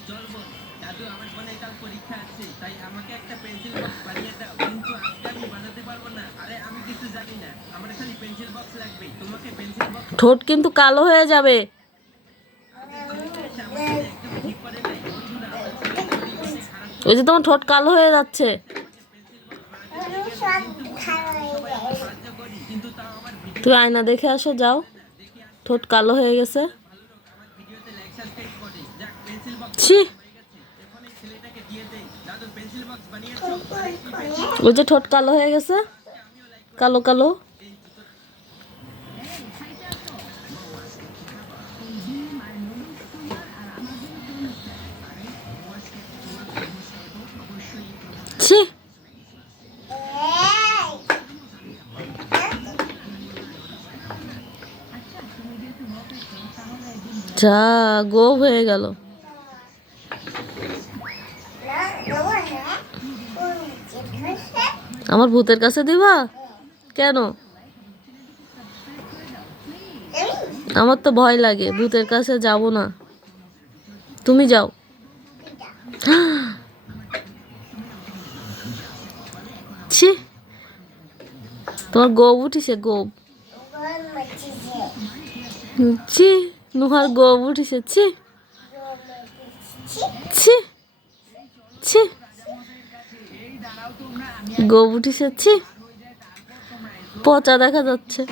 যেহেতু আমার বোনের কাল পরীক্ষা আছে তাই আমাকে একটা পেন্সিল বক্স বানিয়ে দাও। কিন্তু আজকে আমি বানাতে পারব না। আরে আমি কিছু জানি না। আমার খালি পেন্সিল বক্স লাগবে। তোমাকে পেন্সিল বক্স ঠোঁট কিন্তু কালো হয়ে যাবে। নাই ওই যে তোমার ঠোঁট কালো হয়ে যাচ্ছে। তুই আয়না দেখে আসো যাও। ঠোঁট কালো হয়ে গেছে। পেন্সিল ওই যে ঠোঁট কালো হয়ে গেছে। কালো কালো। ছি। যা গো হয়ে গেল। আমার ভূতের কাছে দিবা? কেন? আমার তো ভয় লাগে, ভূতের কাছে যাব না। তুমি যাও। ছি। তোমার গোব উঠিছে, গোব। ছি, নুহার গোব উঠিছে, ছি। ছি। গোব উঠিছে পচা দেখা যাচ্ছে।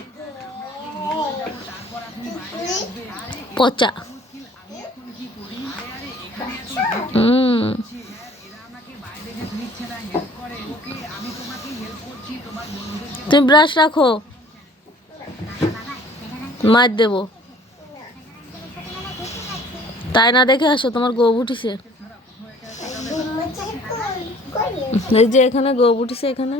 পচা। তুমি ব্রাশ রাখো। মার দেব। তাই না দেখে আসো তোমার গোব উঠিছে এই যে এখানে গোব উঠিছে এখানে।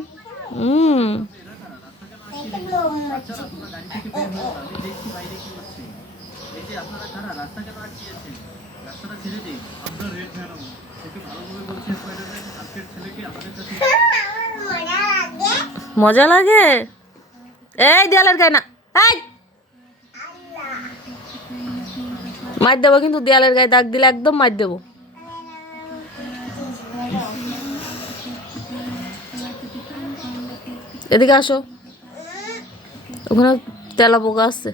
মজা লাগে? এই দেয়ালের গায়ে না মার দেবো কিন্তু দেয়ালের গায়ে দাগ দিলে একদম মার দেবো। এদিকে আসো। ওখানে তেলা পোকা আছে